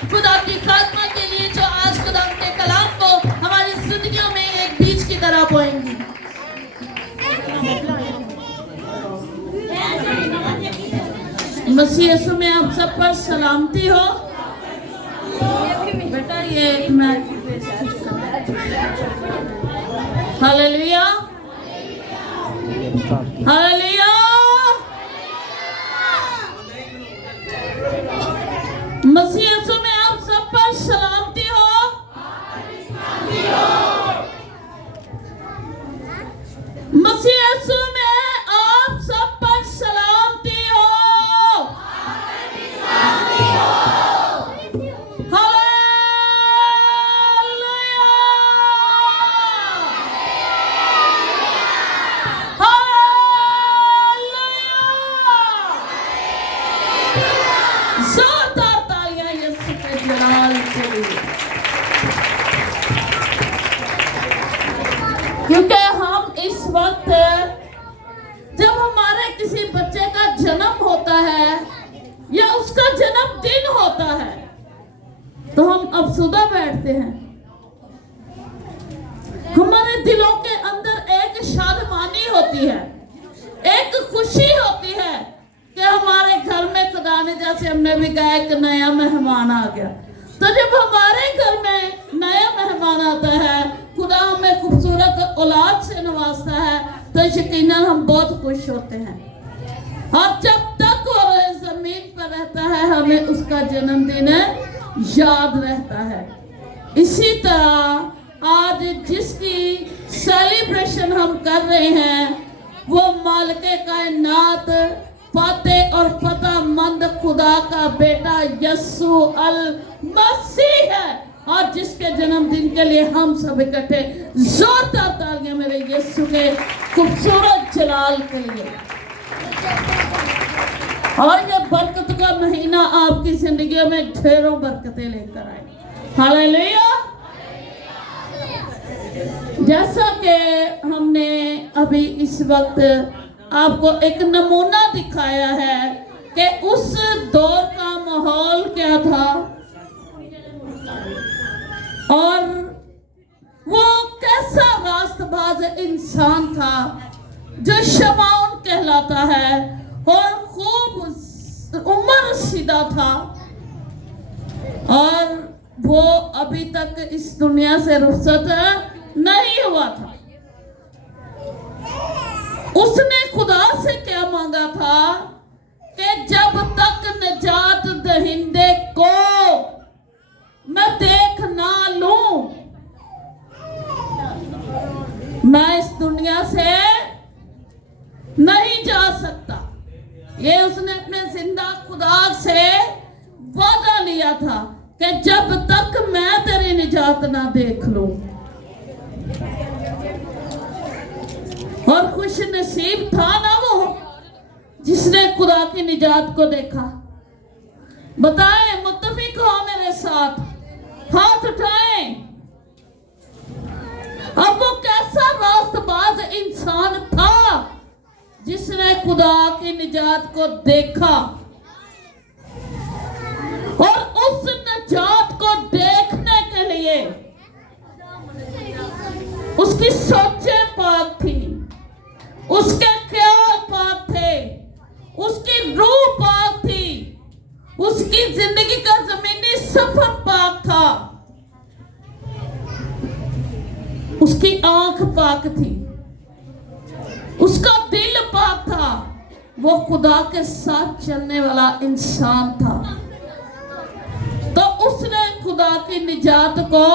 खुदा की खात्मा के लिए जो आज खुदा के कलाम को हमारी जिंदगियों में एक बीज की तरह बोएंगी। मसीह यीशु में आप सब पर सलामती हो। बेटा ये मैं हालेलुया हालेलुया। मसीह यीशु में आप सब पर सलामती हो। मसीह यीशु में आप सब पर सलामती हो। क्योंकि हम इस वक्त जब हमारे किसी बच्चे का जन्म होता है या उसका जन्मदिन होता है तो हम अफसुदा बैठते हैं। हमारे दिलों के अंदर एक शादमानी होती है, एक खुशी होती है कि हमारे घर में खुदा ने, जैसे हमने भी कहा, एक नया मेहमान आ गया। तो जब हमारे घर में नया मेहमान आता है, खुदा हमें खूबसूरत औलाद से नवाजता है, तो यकीनन हम बहुत खुश होते हैं। और जब तक वो जमीन पर रहता है हमें उसका जन्मदिन याद रहता है। इसी तरह आज जिसकी सेलिब्रेशन हम कर रहे हैं वो मालिके कायनात, फातेह और फतेहमंद खुदा का बेटा यीशु अल मसीह है, और जिसके जन्मदिन के लिए हम सब इकट्ठे जोरदार तालियां मेरे यीशु के खूबसूरत जलाल के लिए। और ये बरकत का महीना आपकी जिंदगी में ढेरों बरकतें लेकर आए। हालेलुया। जैसा कि हमने अभी इस वक्त आपको एक नमूना दिखाया है कि उस दौर का माहौल क्या था और वो कैसा रास्तबाज इंसान था जो शमाउन कहलाता है और खूब उम्र सीधा था, और वो अभी तक इस दुनिया से रुखसत नहीं हुआ था। उसने खुदा से क्या मांगा था कि जब तक निजात दहिंदे को मैं देख ना लूं मैं इस दुनिया से नहीं जा सकता। ये उसने अपने जिंदा खुदा से वादा लिया था कि जब तक मैं तेरी निजात ना देख लूं। और खुश नसीब था ना वो जिसने खुदा की निजात को देखा। बताएं, मुत्तफिक हो मेरे साथ, हाथ उठाएं। अब वो कैसा रास्तबाज इंसान था जिसने खुदा की निजात को देखा, और उस निजात को देखने के लिए उसकी सोचें पाक थी, उसके ख्याल पाक थे, उसकी रूह पाक थी, उसकी जिंदगी का जमीनी सफर पाक था, उसकी आंख पाक थी, उसका दिल पाक था। वो खुदा के साथ चलने वाला इंसान था। तो उसने खुदा की निजात को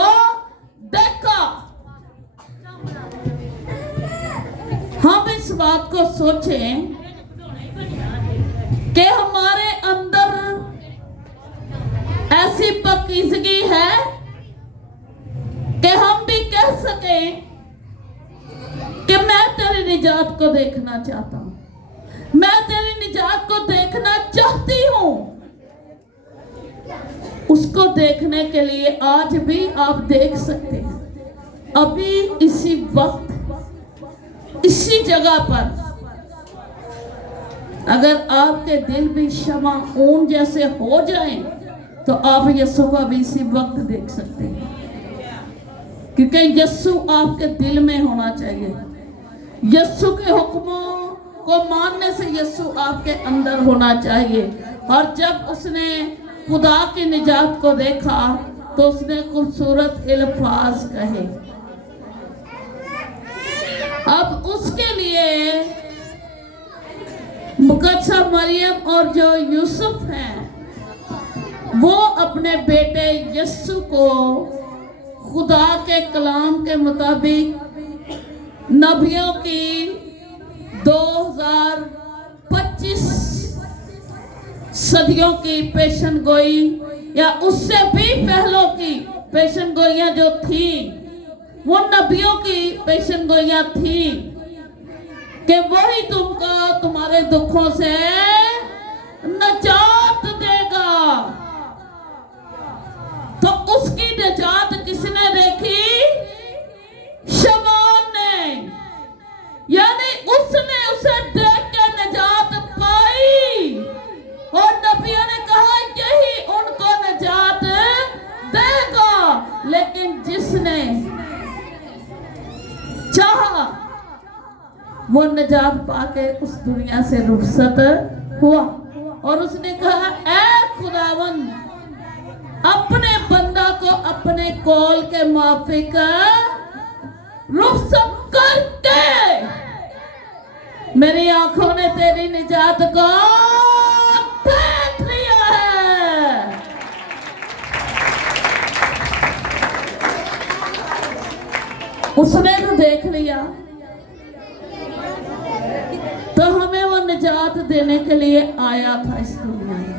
देखा। हम इस बात को सोचें कि हमारे अंदर ऐसी पाकीज़गी है कि हम भी कह सकें कि मैं तेरी निजात को देखना चाहता हूं, मैं तेरी निजात को देखना चाहती हूं। उसको देखने के लिए आज भी आप देख सकते हैं। अभी इसी वक्त इसी जगह पर अगर आपके दिल भी शमा ऊन जैसे हो जाएं तो आप यीशु को अभी इसी वक्त देख सकते हैं, क्योंकि यीशु आपके दिल में होना चाहिए। यीशु के हुक्मों को मानने से यीशु आपके अंदर होना चाहिए। और जब उसने खुदा की निजात को देखा तो उसने खूबसूरत अल्फाज कहे। अब उसके लिए मुकद्दसा मरियम और जो यूसुफ हैं वो अपने बेटे यीशु को खुदा के कलाम के मुताबिक नबियों की 2025 सदियों की पेशन गोई या उससे भी पहलों की पेशन गोइयां जो थी, वो नबियों की पेशन गोइयां थी कि वही तुमको तुम्हारे दुखों से निजात देगा। तो उसकी निजात किसने देखी? शमौन ने, यानी उसने उसे देख के निजात पाई। और नबियों ने कहा यही उनको निजात देगा। लेकिन जिसने चाहा वो निजात पाके उस दुनिया से रुखसत हुआ। और उसने कहा ऐ खुदावन, अपने बंदा को अपने कौल के माफिक रुखसत करके मेरी आंखों ने तेरी निजात को देख लिया है। उसने तो देख लिया, तो हमें वो निजात देने के लिए आया था इस दुनिया में।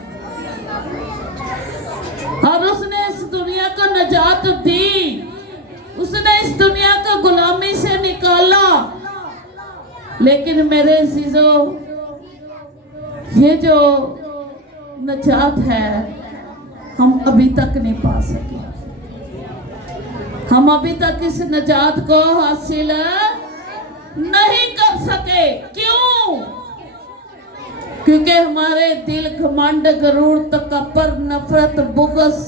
और उसने इस दुनिया को निजात दी, उसने इस दुनिया को गुलामी से निकाला। लेकिन मेरे अजीजों, ये जो निजात है हम अभी तक नहीं पा सके। हम अभी तक इस निजात को हासिल नहीं कर सके। क्यों? क्योंकि हमारे दिल घमंड, गरूर, तकब्बुर, नफरत, बुग़्ज़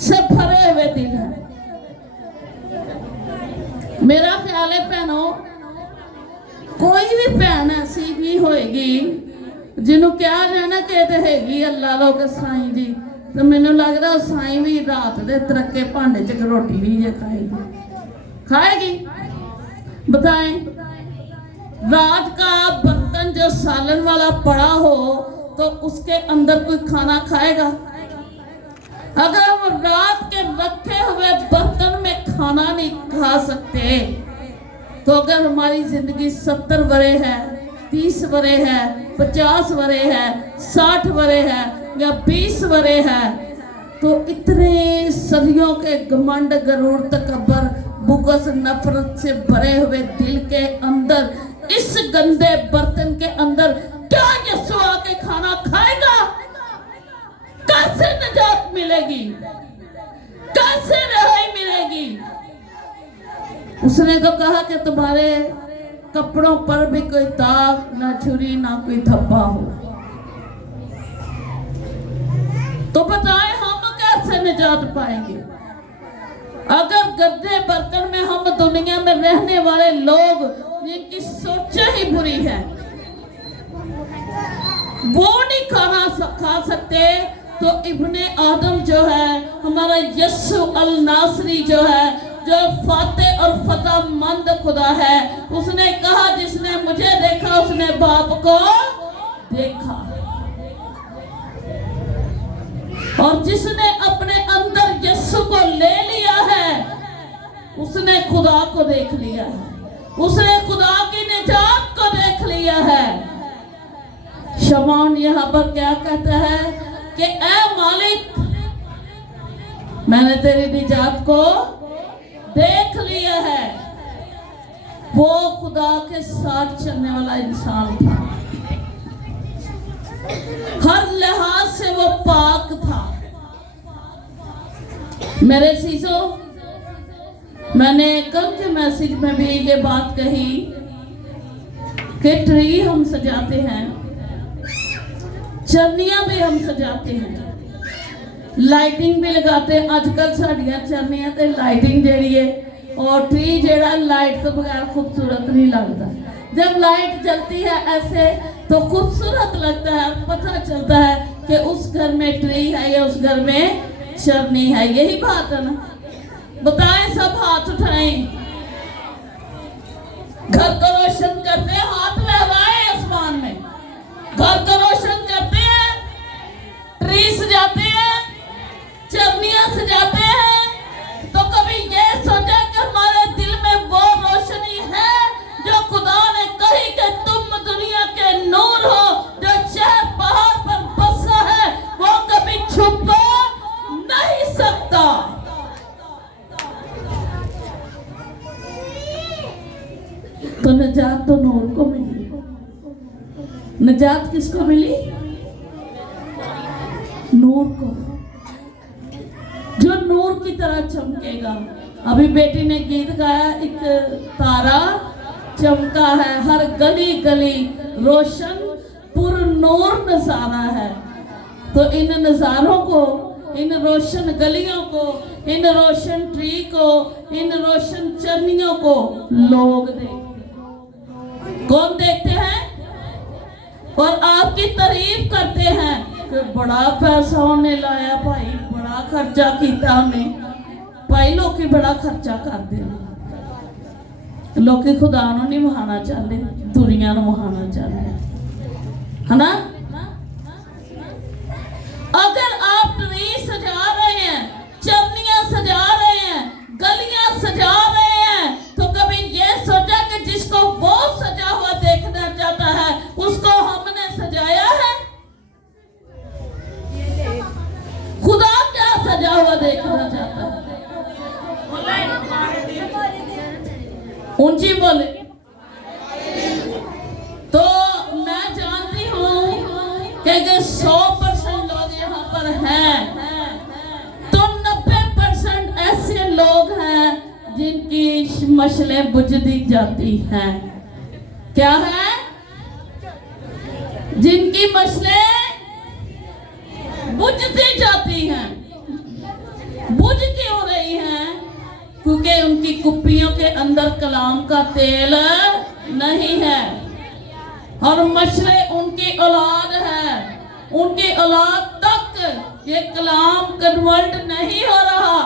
से भरे हुए दिल हैं। मेरा ख्याल है भैनों, कोई भी भैन ऐसी नहीं होएगी जिन्हों क्या जाना कि हैगी अल्लाह लोग साईं जी, तो मैनू लग रहा साईं भी रात दे तरक्के भांडे च रोटी भी जे खाएगी। बताएं, रात का बर्तन जो सालन वाला पड़ा हो तो उसके अंदर कोई खाना खाएगा? अगर हम रात के रखे हुए बर्तन में खाना नहीं खा सकते, तो अगर हमारी जिंदगी 70 वरे है, 30 वरे है, 50 वरे है, 60 वरे है या 20 वरे है, तो इतने सदियों के घमंड, गरूर, तकब्बुर, बुग़्ज़, नफरत से भरे हुए दिल के अंदर, इस गंदे बर्तन के अंदर क्या यीशु आके खाना खाएगा? कैसे निजात मिलेगी? कैसे रिहाई मिलेगी? उसने तो कहा कि तुम्हारे कपड़ों पर भी कोई दाग, ना छुरी, ना कोई धब्बा हो। तो बताएं हम कैसे निजात पाएंगे? अगर गंदे बर्तन में हम दुनिया में रहने वाले लोग जिनकी सोचें ही बुरी है वो नहीं खाना खा सकते, तो इब्ने आदम जो है, हमारा यीशु अल नासरी जो है, जो फाते और फतह मंद खुदा है, उसने कहा जिसने मुझे देखा उसने बाप को देखा। और जिसने अपने अंदर यीशु को ले लिया है उसने खुदा को देख लिया है, उसने खुदा की निजात को देख लिया है। शमौन यहाँ पर क्या कहता है कि ऐ मालिक, मैंने तेरी निजात को देख लिया है। वो खुदा के साथ चलने वाला इंसान था, हर लिहाज से वो पाक था। मेरे सीसो, मैंने कल के मैसेज में भी ये बात कही कि ट्री हम सजाते हैं, चरनियां भी हम सजाते हैं, लाइटिंग भी लगाते हैं। आजकल साड़ियाँ चलनियाँ तो लाइटिंग जड़ी है, और ट्री जड़ा लाइट तो बगैर खूबसूरत नहीं लगता। जब लाइट जलती है ऐसे तो खूबसूरत लगता है, पता चलता है कि उस घर में ट्री है या उस घर में चरनी है। यही बात है ना? बताएं, सब हाथ उठाएं। घर को रोशन करते हैं, हाथ लहराए आसमान में। घर को रोशन करते हैं, ट्री सजाते हैं, चरनियां सजाते हैं, तो कभी ये सोचा कि हमारे दिल में वो रोशनी है जो खुदा ने कही कि तुम दुनिया के नूर हो, जो शहर पहाड़ पर बसा है वो कभी छुप नहीं सकता। तो निजात तो नूर को मिली। निजात किसको मिली? नूर को, जो नूर की तरह चमकेगा। अभी बेटी ने गीत गाया, एक तारा चमका है, हर गली गली रोशन पुर नूर नजारा है। तो इन नजारों को, इन रोशन गलियों को, इन रोशन ट्री को, इन रोशन चरनियों को लोग देखते। कौन देखते हैं? और आपकी तारीफ करते हैं कि बड़ा पैसा उन्हें लाया भाई, बड़ा खर्चा किया उन्हें भाई। लोग बड़ा खर्चा करते हैं, लोग खुदा नूं नहीं वहाना चाहते, दुनिया नूं वहाना चाहते, है ना? अगर आप ट्री सजा रहे हैं, चरनियां सजा रहे हैं, गलियां सजा रहे हैं, तो कभी ये सोचा कि जिसको वो सजा हुआ देखना चाहता है उसको हमने सजाया है? खुदा क्या सजा हुआ देखना चाहता है? ऊंची बोले। तो मैं जानती हूँ कि 100% लोग यहाँ पर हैं, तो 90% ऐसे लोग हैं जिनकी मशलें बुझती जाती हैं। क्या है? जिनकी मशलें बुझती जाती हैं। बुझ क्यों रही हैं? क्योंकि उनकी कुप्पियों के अंदर कलाम का तेल नहीं है, और मशले उनकी औलाद है, उनकी औलाद तक ये कलाम कन्वर्ट नहीं हो रहा।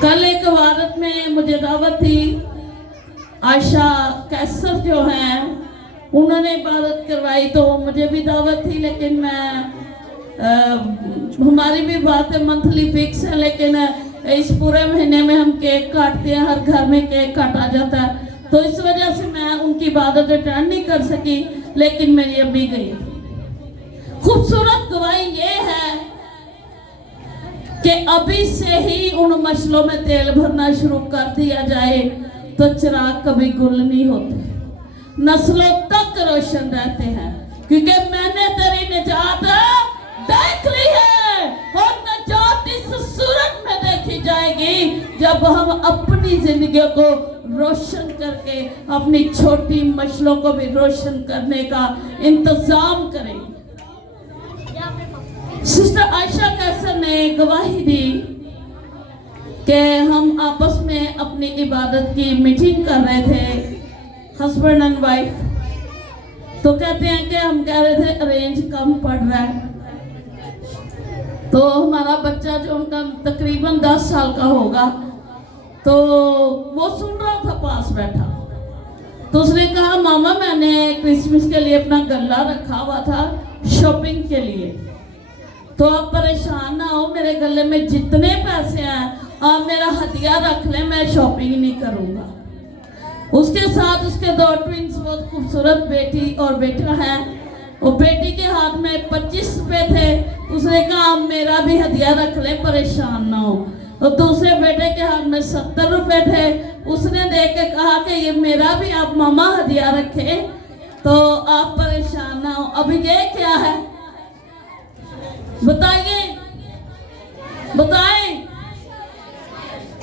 कल एक इबादत में मुझे दावत थी, आयशा कैसर जो हैं उन्होंने इबादत करवाई, तो मुझे भी दावत थी, लेकिन मैं हमारी भी बात है मंथली फिक्स है, लेकिन इस पूरे महीने में हम केक काटते हैं, हर घर में केक काटा जाता है, तो इस वजह से मैं उनकी इबादत अटेंड नहीं कर सकी, लेकिन मेरी अभी गई। खूबसूरत गवाही ये है कि अभी से ही उन मशलों में तेल भरना शुरू कर दिया जाए तो चिराग कभी गुल नहीं होते, नस्लों तक रोशन रहते हैं, क्योंकि मैंने तेरी निजात देख ली है, और निजात इस सूरत में देखी जाएगी जब हम अपनी जिंदगी को रोशन करके अपनी छोटी मशलों को भी रोशन करने का इंतजाम करेंगे। सिस्टर आयशा कैसर ने गवाही दी कि हम आपस में अपनी इबादत की मीटिंग कर रहे थे, हस्बैंड एंड वाइफ, तो कहते हैं कि हम कह रहे थे अरेंज कम पड़ रहा है, तो हमारा बच्चा जो उनका तकरीबन 10 साल का होगा, तो वो सुन रहा था पास बैठा, तो उसने कहा मामा मैंने क्रिसमस के लिए अपना गल्ला रखा हुआ था शॉपिंग के लिए, तो आप परेशान ना हो, मेरे गले में जितने पैसे हैं आप मेरा हदिया रख लें, मैं शॉपिंग नहीं करूँगा। उसके साथ उसके 2 ट्विंस, बहुत खूबसूरत बेटी और बेटा है, और बेटी के हाथ में 25 रुपए थे, उसने कहा आप मेरा भी हदिया रख लें, परेशान ना हो। और दूसरे बेटे के हाथ में 70 रुपए थे, उसने देख के कहा कि ये मेरा भी आप मामा हदिया रखें, तो आप परेशान ना हो। अभी ये क्या है बताइए, बताएं।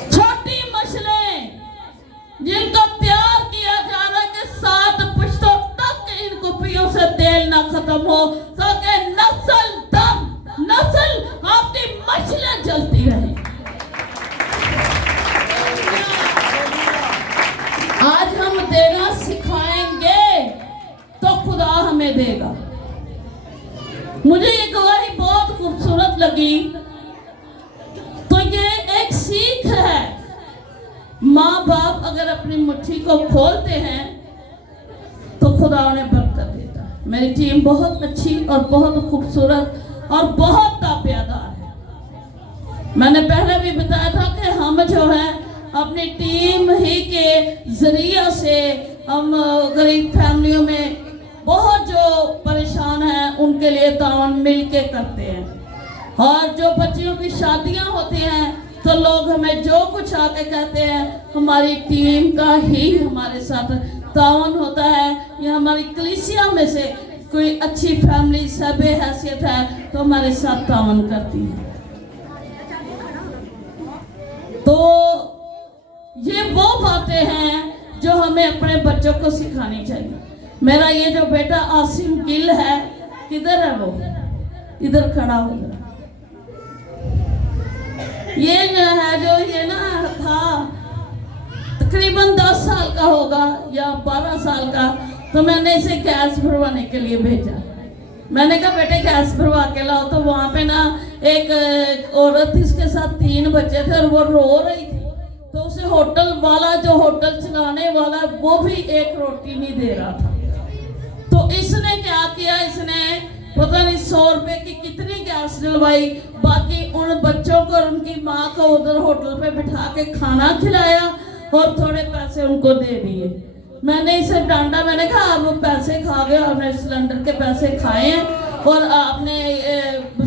छोटी मछलें जिनको तैयार किया जा रहा है कि 7 पुश्तों तक इन कुप्पियों से तेल ना खत्म हो, ताकि नस्ल दम लगी तो ये एक सीख है। माँ बाप अगर अपनी मुट्ठी को खोलते हैं तो खुदा उन्हें बरकत देता है। मेरी टीम बहुत अच्छी और बहुत खूबसूरत और बहुत ताबियादार है। मैंने पहले भी बताया था कि हम जो है अपनी टीम ही के जरिए से हम गरीब फैमिलियों में बहुत जो परेशान हैं उनके लिए ताउन मिल के करते हैं। और जो बच्चियों की शादियां होती हैं तो लोग हमें जो कुछ आके कहते हैं, हमारी टीम का ही हमारे साथ ताउन होता है। या हमारी कलीसिया में से कोई अच्छी फैमिली सबे हैसियत है तो हमारे साथ ताउन करती है। तो ये वो बातें हैं जो हमें अपने बच्चों को सिखानी चाहिए। मेरा ये जो बेटा आसिम गिल है, किधर है वो? इधर खड़ा हो गया। ये जो है जो ये ना था तकरीबन 10 साल का होगा या 12 साल का, तो मैंने इसे गैस भरवाने के लिए भेजा। मैंने कहा बेटे गैस भरवा के लाओ। तो वहाँ पे ना एक औरत इसके साथ 3 बच्चे थे और वो रो रही थी। तो उसे होटल वाला जो होटल चलाने वाला वो भी एक रोटी नहीं दे रहा था। तो इसने क्या किया, इसने पता नहीं 100 रुपए की कितनी गैस डलवाई, बाकी उन बच्चों को और उनकी माँ को उधर होटल पे बिठा के खाना खिलाया और थोड़े पैसे उनको दे दिए। मैंने इसे डांटा, मैंने कहा आप पैसे खा गए, आपने सिलेंडर के पैसे खाए हैं और आपने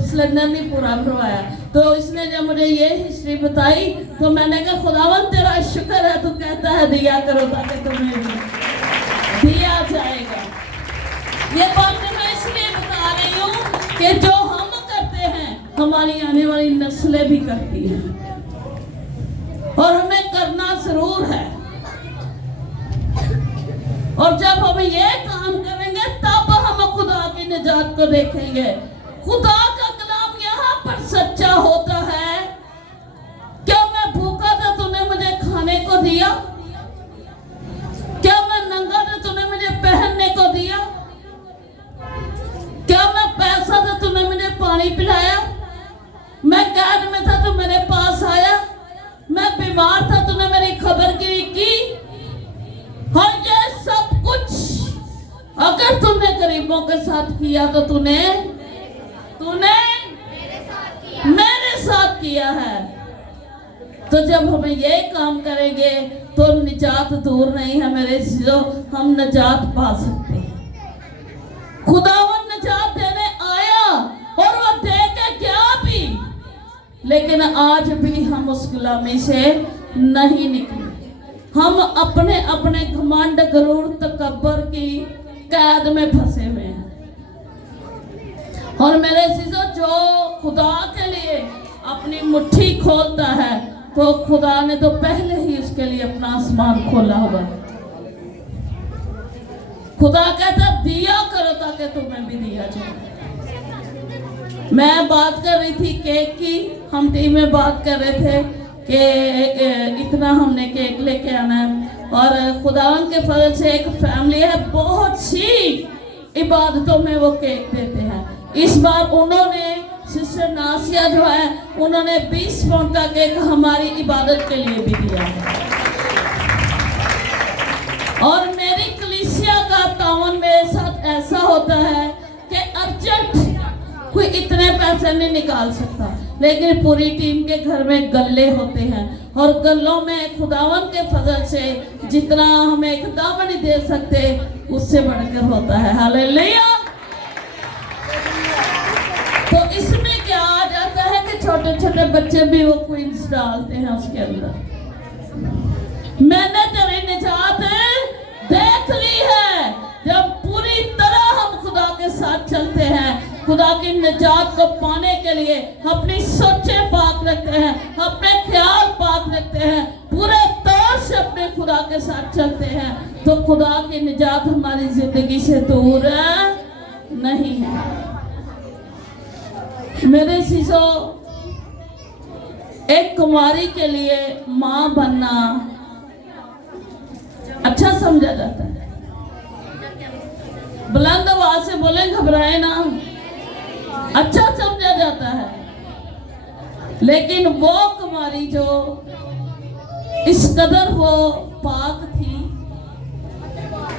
सिलेंडर नहीं पूरा भरवाया। तो इसने जब मुझे ये हिस्ट्री बताई तो मैंने कहा खुदावन तेरा शुक्र है, तू कहता है दिया करो ताकि तुम्हें दिया जाएगा। ये बातें मैं इसलिए बता रही हूँ कि जो हम करते हैं हमारी आने वाली नस्लें भी करती हैं और हमें करना जरूर है। और जब हम ये काम करेंगे तब हम खुदा की निजात को देखेंगे। खुदा का कलाम यहाँ पर सच्चा होता है। क्या मैं भूखा था तूने मुझे खाने को दिया? क्या मैं नंगा था तूने मुझे पहनने को दिया? क्या मैं पैसा था तूने मुझे पानी पिलाया? मैं कैद में था तो मेरे पास आया? मैं बीमार था तूने मेरी खबरगिरी की? और ये सब कुछ अगर तुमने गरीबों के साथ किया तो तूने मेरे साथ किया है। तो जब हम ये काम करेंगे तो निजात दूर नहीं है मेरे जो हम निजात पा सकते हैं। खुदावन निजात देने आया और वो दे के गया भी, लेकिन आज भी हम उस गुलामी से नहीं निकले। हम अपने अपने घमंड गरूर तकब्बर की कैद में फंसे हुए हैं। और मेरे सीजो जो खुदा के लिए अपनी मुट्ठी खोलता है तो खुदा ने तो पहले ही उसके लिए अपना आसमान खोला हुआ है। खुदा कहता दिया करो ताकि तुम्हें भी दिया जाए। मैं बात कर रही थी केक की, हम टीम में बात कर रहे थे कि इतना हमने केक लेके आना है। और खुदावन के फजल से एक फैमिली है, बहुत सी इबादतों में वो केक देते हैं। इस बार उन्होंने सिस्टर नासिया जो है उन्होंने 20 पाउंड का केक हमारी इबादत के लिए भी दिया है। और मेरी कलीसिया का तावन मेरे साथ ऐसा होता है कि अर्जेंट कोई इतने पैसे नहीं निकाल सकता, लेकिन पूरी टीम के घर में गल्ले होते हैं और गल्लों में खुदावन के फजल से जितना हमें एकदम नहीं दे सकते उससे बढ़कर होता है। हालेलुया। तो इसमें क्या आ जाता है कि छोटे छोटे बच्चे भी वो क्वींस डालते हैं उसके अंदर। मैंने तेरी निजात देख ली है। जब पूरी तरह हम खुदा के साथ चलते हैं, खुदा की निजात को पाने के लिए अपनी सोचें पाक रखते हैं, अपने ख्याल पाक रखते हैं, पूरे तौर से अपने खुदा के साथ चलते हैं, तो खुदा की निजात हमारी जिंदगी से दूर नहीं है। मेरे सीसो, एक कुमारी के लिए मां बनना अच्छा समझा जाता है। बुलंद आवाज से बोले, घबराए ना। अच्छा समझा जाता है। लेकिन वो कुमारी जो इस कदर वो पाक थी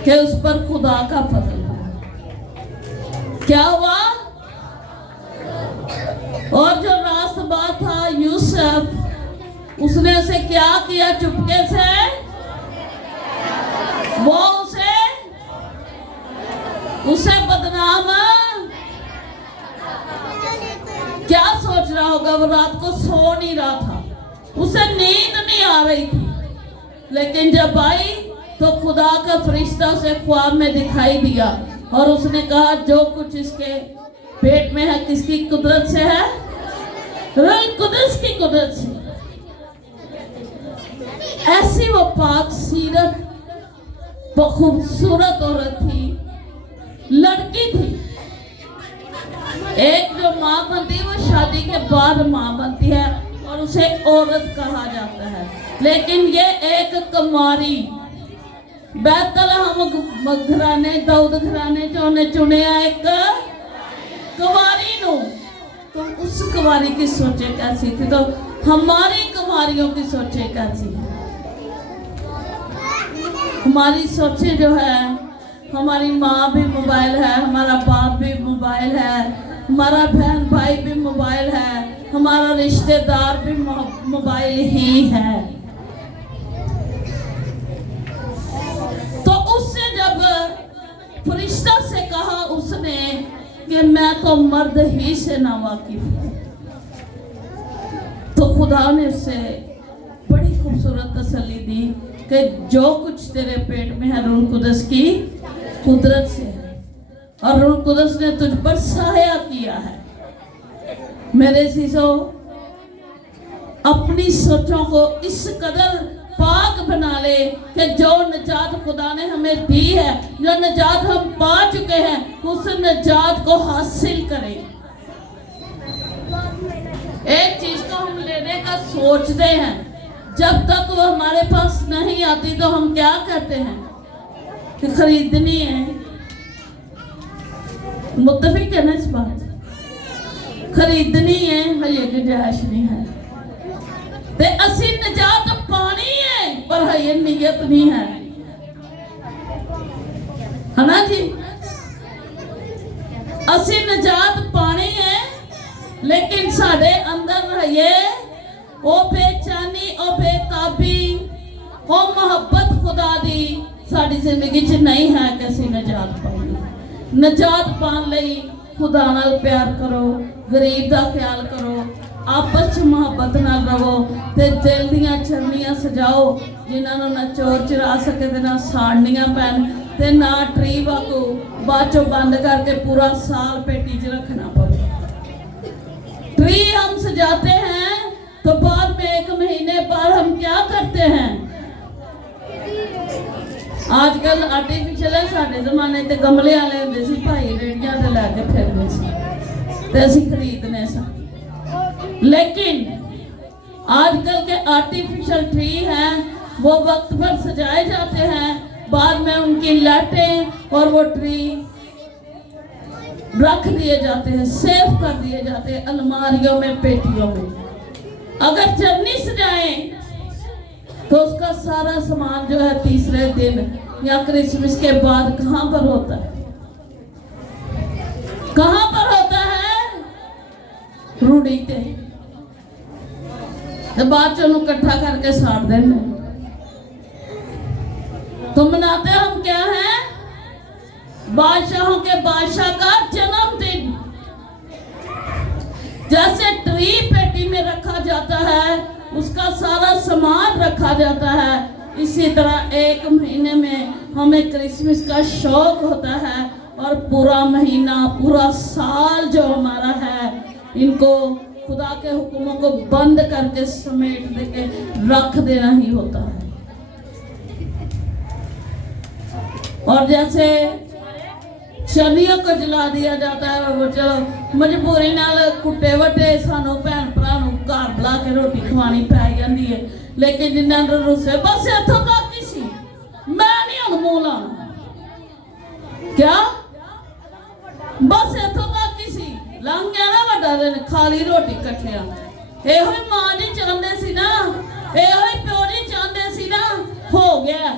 कि उस पर खुदा का फजल हुआ। क्या हुआ? और जो रास्तबा था यूसुफ, उसने उसे क्या किया? चुपके से वो उसे बदनाम, क्या सोच रहा होगा? वो रात को सो नहीं रहा था, उसे नींद नहीं आ रही थी, लेकिन जब आई तो खुदा का फरिश्ता उसे ख्वाब में दिखाई दिया और उसने कहा जो कुछ इसके पेट में है किसकी कुदरत से है? रूह कुदस की कुदरत से। ऐसी वो पाक सीरत वो खूबसूरत औरत थी, लड़की थी। एक जो माँ बनती है वो शादी के बाद माँ बनती है और उसे औरत कहा जाता है, लेकिन ये एक कुमारी बैतलहम घराने दाऊद घराने जो ने चुने एक कुमारी नु, तो उस कुमारी की सोचे कैसी थी, तो हमारी कुमारियों की सोचे कैसी है? हमारी सोचे जो है, हमारी माँ भी मोबाइल है, हमारा बाप भी मोबाइल है, हमारा बहन भाई भी मोबाइल है, हमारा रिश्तेदार भी मोबाइल ही है। तो उससे जब फरिश्ता से कहा उसने कि मैं तो मर्द ही से ना वाकिफ हूं, तो खुदा ने उससे बड़ी खूबसूरत तसल्ली दी कि जो कुछ तेरे पेट में है रूह कुदस की कुदरत से है और रूह कुदस ने तुझ पर सहाया किया है। मेरे सीसो, अपनी सोचों को इस कदर पाक बना ले कि जो निजात खुदा ने हमें दी है, जो निजात हम पा चुके हैं, उस निजात को हासिल करें। एक चीज को हम लेने का सोचते हैं, जब तक वो हमारे पास नहीं आती तो हम क्या कहते हैं कि खरीदनी है। मुत्तफिक है ना इस बात? खरीदनी है, हजे गुंजाइश नहीं है। ते असी निजात पानी है पर हजे नीयत नहीं है ना जी? असी निजात पानी है लेकिन साढ़े अंदर हजे ओ बेचैनी, ओ बेताबी, ओ मोहब्बत खुदा दी साड़ी जिंदगी च नहीं है कि असी निजात पाई। निजात पाने लई खुदा नाल प्यार करो, गरीब का ख्याल करो, आपस में मोहब्बत नाल रहो ते दिल दियां चरनियां सजाओ जिन्होंने ना चोर चुरा सके ते ना साड़नियां पैन ते ना ट्री वाकू बाद चो बंद करके पूरा साल पेटी च रखना पड़े। ट्री हम सजाते हैं तो बाद में 1 महीने बाद हम क्या करते हैं? आजकल आर्टिफिशियल है, साढ़े जमाने ते गमले वाले होंदे सी, भाई रेड़ियां ते लैके फिरदे सी ते असीं खरीदने सा। लेकिन आजकल के आर्टिफिशियल ट्री हैं, वो वक्त पर सजाए जाते हैं, बाद में उनकी लाटें और वो ट्री रख दिए जाते हैं, सेफ कर दिए जाते हैं अलमारियों में, पेटियों में। अगर चरनी सजाएं तो उसका सारा सामान जो है तीसरे दिन या क्रिसमस के बाद कहां पर होता है? कहां पर होता है? रूढ़ी ते बाद चो इकट्ठा करके साड़ देने। तो मनाते हम क्या है? बादशाहों के बादशाह का जन्मदिन। जैसे ट्री पेटी में रखा जाता है, उसका सारा सामान रखा जाता है, इसी तरह 1 महीने में हमें क्रिसमस का शौक होता है और पूरा महीना, पूरा साल जो हमारा है, इनको खुदा के हुक्मों को बंद करके समेट देके रख देना ही होता है। और जैसे शनियों को जला दिया जाता है, वो चलो मजबूरी नाल कुट्टे वटे सानू भैन भरा घर बुला के रोटी खवानी पै जाती है, लेकिन जिन्हें रुसे बस इतों तक ही सी, मैं नहीं हूं मूंह लाना, क्या बस इतों तक ही सी, लंघ गया ना वड्डा दिन, खा ली रोटी कट्ठिया, ਇਹੋ ਹੀ ਮਾਂ ਨਹੀਂ ਚਾਹੁੰਦੇ ਸੀ ਨਾ, ਇਹੋ ਹੀ ਪਿਓ ਨਹੀਂ ਚਾਹੁੰਦੇ ਸੀ ਨਾ, ਹੋ ਗਿਆ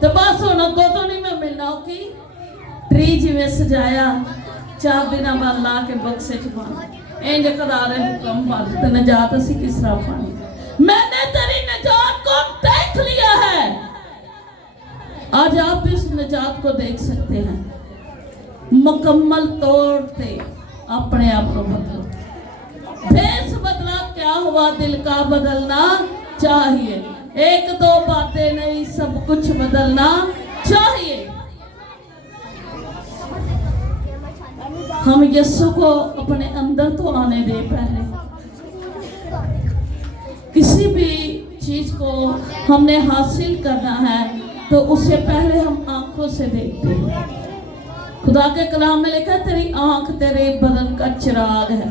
ਤੇ ਬਸ ਹੁਣ ਅੱਗੋਂ ਤੋਂ ਨਹੀਂ ਮੈਂ ਮਿਲਣਾ। ਕੀ ट्री जिवें सजाया 4 दिनों बाद ला के बक्से च पाना इंज करा रहे हुक्म बंद तो नजात असी किस तरह पानी। मैंने तेरी नजात को देख लिया है, आज आप इस नजात को देख सकते हैं। मुकम्मल तौर पे अपने आप को बदलो, भेस बदला क्या हुआ, दिल का बदलना चाहिए। 1-2 बातें नहीं, सब कुछ बदलना चाहिए। हम यीशु को अपने अंदर तो आने दे। पहले किसी भी चीज को हमने हासिल करना है तो उससे पहले हम आंखों से देखते हैं। खुदा के कलाम में लिखा है तेरी आंख तेरे बदन का चिराग है।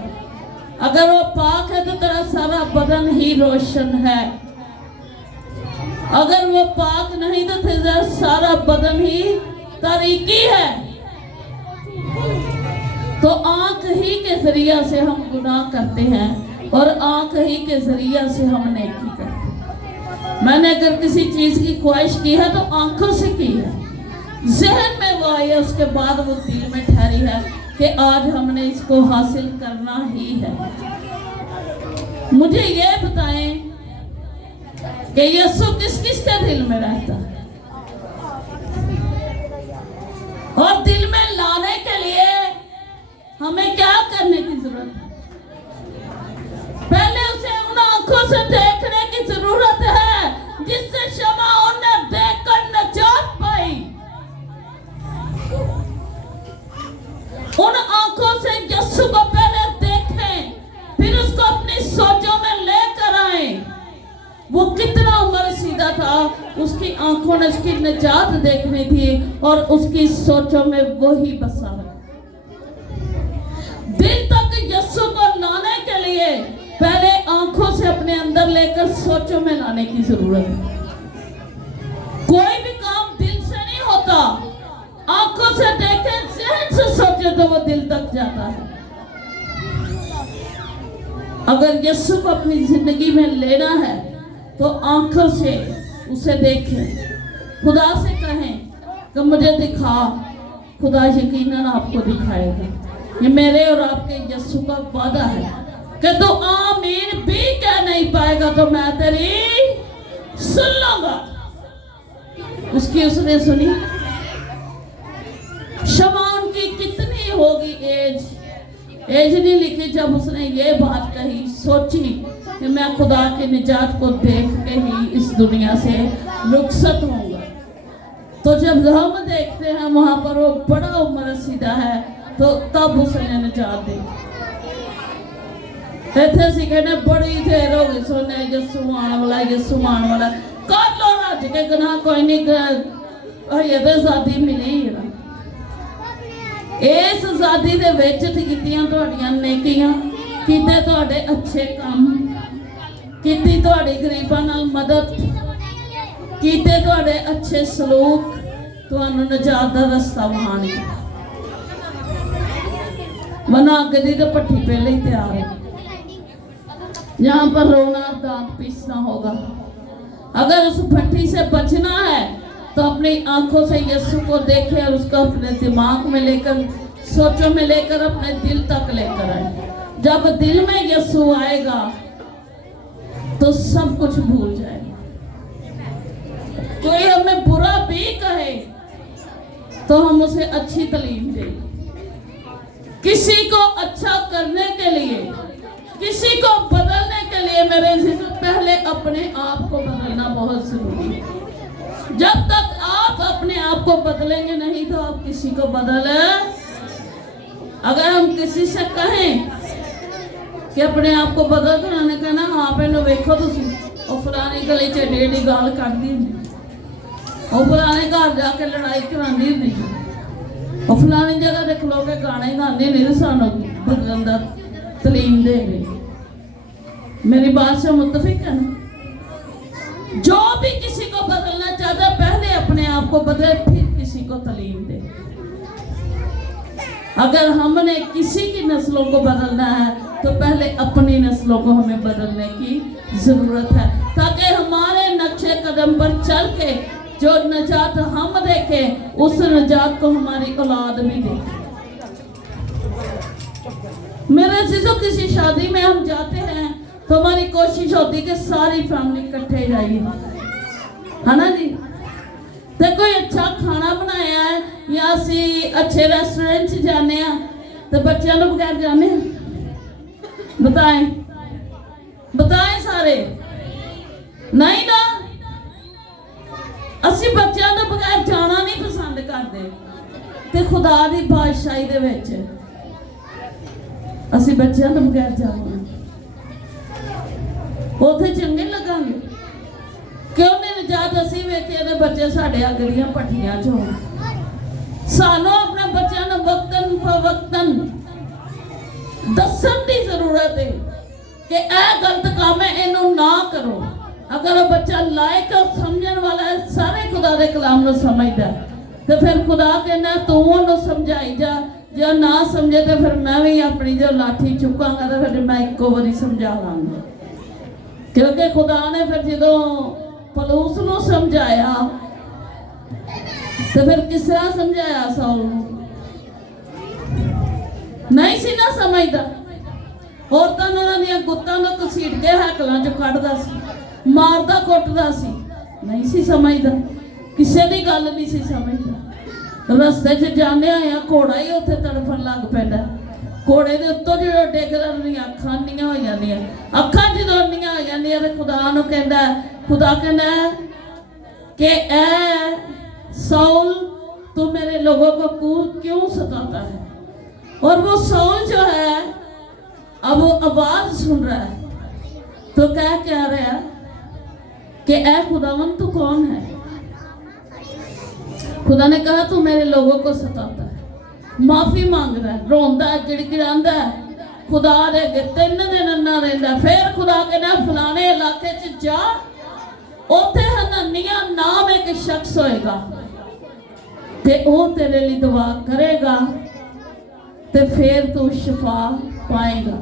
अगर वो पाक है तो तेरा सारा बदन ही रोशन है, अगर वो पाक नहीं तो तेरा सारा बदन ही तारीकी है। तो आंख ही के जरिया से हम गुनाह करते हैं और आंख ही के जरिया से हम नेकी करते हैं। मैंने अगर किसी चीज की ख्वाहिश की है तो आंखों से की है, जहन में वो आई है, उसके बाद वो दिल में ठहरी है कि आज हमने इसको हासिल करना ही है। मुझे ये बताएं कि यीशु किस किस के दिल में रहता है, और दिल में लाने के लिए हमें क्या करने की जरूरत है? पहले उसे उन आंखों से देखने की जरूरत है जिससे शमाउन ने देखकर नजात पाई। उन आंखों से यीशु को पहले देखें, फिर उसको अपनी सोचों में लेकर आए। वो कितना उम्र सीधा था, उसकी आंखों ने उसकी नजात देखनी थी और उसकी सोचों में वही बसा। दिल तक यीशु को लाने के लिए पहले आंखों से अपने अंदर लेकर सोचों में लाने की जरूरत है। कोई भी काम दिल से नहीं होता, आंखों से देखे, जहन से सोचे तो वो दिल तक जाता है। अगर यीशु को अपनी जिंदगी में लेना है तो आंखों से उसे देखें, खुदा से कहें कि मुझे दिखा। खुदा यकीनन आपको दिखाएगा। ये मेरे और आपके यीशु का वादा है कि तो आमीन भी कह नहीं पाएगा तो मैं तेरी सुन लूंगा। उसकी उसने सुनी। शमाउन की कितनी होगी एज नहीं लिखी जब उसने ये बात कही, सोची कि मैं खुदा की निजात को देख के ही इस दुनिया से रुखसत होऊंगा। तो जब हम देखते हैं वहां पर वो बड़ा उम्र सीधा है तो तब उसने निजात दी। इतने सी कहने बड़ी देर हो गई सोने यीशु आने वाला, यीशु आने वाला, कर लो रज के गुनाह, कोई नहीं ये तो आजादी मिली है ना। इस आजादी दे विच कीतियां तुहाडियां नेकियां, कीते तुहाडे अच्छे काम, कीती तुहाडी गरीबां नाल मदद, कीते तुहाडे अच्छे सलूक, तुहानू निजात दा रास्ता वहानी। वरना अगली तो भट्ठी पहले ही तैयार है, यहाँ पर रोना दांत पीसना होगा। अगर उस भट्ठी से बचना है तो अपनी आंखों से यीशु को देखे और उसको अपने दिमाग में लेकर, सोचों में लेकर, अपने दिल तक लेकर आए। जब दिल में यीशु आएगा तो सब कुछ भूल जाएगा। कोई हमें बुरा भी कहे तो हम उसे अच्छी तालीम दें। किसी को अच्छा करने के लिए, किसी को बदलने के लिए मेरे जीजू पहले अपने आप को बदलना बहुत जरूरी है। जब तक आप अपने आप को बदलेंगे नहीं तो आप किसी को बदल। अगर हम किसी से कहें कि अपने आप को बदल, तो उन्होंने कहना हाँ पहले वेखो तुम फलानी गली च एडी गाल करती हूँ, फलाने घर जाके लड़ाई कराती हूँ, फलानी जगह देख लो के गाने गाने नहीं सानू बदलन दा तलीम दे रहे। मेरी बात से मुत्तफिक है ना? जो भी किसी को बदलना चाहता है पहले अपने आप को बदले, फिर किसी को तलीम दे। अगर हमने किसी की नस्लों को बदलना है तो पहले अपनी नस्लों फैसलों को हमें बदलने की जरूरत है, ताकि हमारे नक्शे कदम पर चल के जो निजात हम देखें उस निजात को हमारी औलाद भी देखे। मेरे अजीजों, किसी शादी में हम जाते हैं तो हमारी कोशिश होती है कि सारी फैमिली इकट्ठे जाइए, है ना जी। तो कोई अच्छा खाना बनाया है या असी अच्छे रेस्टोरेंट च जाने तो बच्चों को बगैर जाने? बताएं बताएं सारे, नहीं ना। असी बच्चों के बगैर जाना नहीं पसंद करते, ते खुदा की बादशाही दे विच असी बच्चों के बगैर जावांगे उथे चंगे लगांगे क्यों नहीं? निजात असी वेखे ते बच्चे साडे अगलियां पट्टियां च होण। सानू अपने बच्चों को वक्तन फवक्तन दसन की जरूरत है कि यह गलत काम है, इनू ना करो। अगर वो बच्चा लायक और समझण वाला है, सारे खुदा के कलाम को समझदा, तो फिर खुदा कहना तू उन्हें समझाई जा। जो ना समझे तो फिर मैं भी अपनी जो लाठी चुकांगा तो फिर मैं एको बारी समझा लांगा। क्योंकि खुदा ने फिर जो पलूस नूं समझाया तो फिर किस तरह समझाया? साउल नहीं सी ना समझदा। औरतां उन्हां गुत्तां नूं घसीट के हैकलां चों कढदा सी, मारदा कुटदा सी, नहीं सी समझदा, किसी की गल नहीं सी समझदा। रस्ते च जाने आया घोड़ा ही उत्थे तड़फन लग पैंदा, घोड़े के उत्तों जो डिगदा अखां अन्नियां हो जांदियां, अखां जदों अन्नियां हो जांदियां ते खुदा नूं कहंदा, खुदा कहंदा कि ऐ साउल तू मेरे लोगों को क्यों सताता है? और वो साउल जो है अब वो आवाज सुन रहा है तो क्या रहा है कि ऐ खुदावन तू कौन है? खुदा ने कहा तू मेरे लोगों को सताता है, माफी मांग रहा है, रोंदा है, गिड़गिड़ांदा है। खुदा दे अगे 3 दिन अन्ना रहिंदा। फिर खुदा कहना फलाने इलाके च जा, उथे हननिया नाम एक शख्स होएगा ते वो तेरे लिए दुआ करेगा ते फिर तू शिफा पाएगा।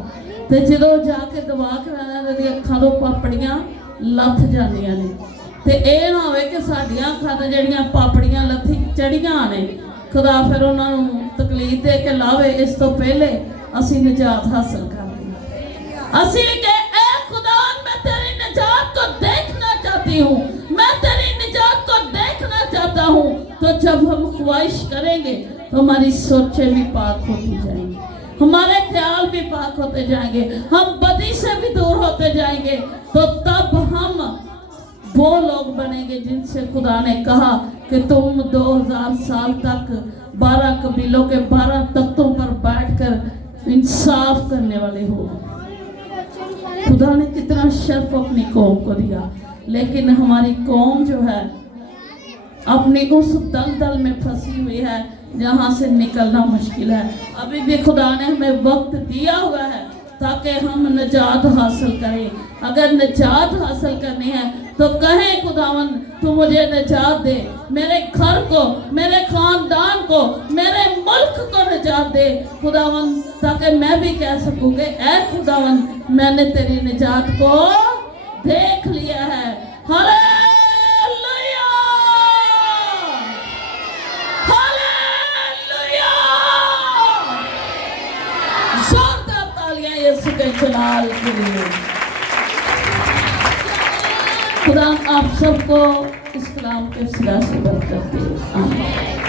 ते जो जाके दुआ कराना तेरी अखां तो पापड़ियां लथ जांदियां ने, ते ये ना होवे कि साडियां अखां ते जड़ियां पापड़ियां लथी चढ़ियां ने, खुदा फिर उन्होंने तकलीफ दे के लावे। इस तो पहले असी निजात हासिल कर लें। असी के ए खुदा मैं तेरी निजात को देखना चाहती हूँ, मैं तेरी निजात को देखना चाहता हूँ। तो जब हम ख्वाहिश करेंगे तो हमारी सोचें भी पाक होती जाएंगी, हमारे ख्याल भी पाक होते जाएंगे, हम बदी से भी दूर होते जाएंगे। तो तब हम वो लोग बनेंगे जिनसे खुदा ने कहा कि तुम 2000 साल तक 12 कबीलों के 12 तख्तों पर बैठकर इंसाफ करने वाले हो। खुदा ने कितना शर्फ अपनी कौम को दिया, लेकिन हमारी कौम जो है अपनी उस दलदल में फंसी हुई है जहाँ से निकलना मुश्किल है। अभी भी खुदा ने हमें वक्त दिया हुआ है ताकि हम निजात हासिल करें। अगर निजात हासिल करनी है तो कहें खुदावन तू मुझे निजात दे, मेरे घर को, मेरे खानदान को, मेरे मुल्क को निजात दे खुदावन, ताकि मैं भी कह सकूँ कि ऐ खुदावन मैंने तेरी निजात को देख लिया है। Hallelujah, hallelujah. जोरदार तालियां यीशु के जलाल के लिए। खुदा आप सबको इस कलाम के सिला से बरकत दे। आमीन।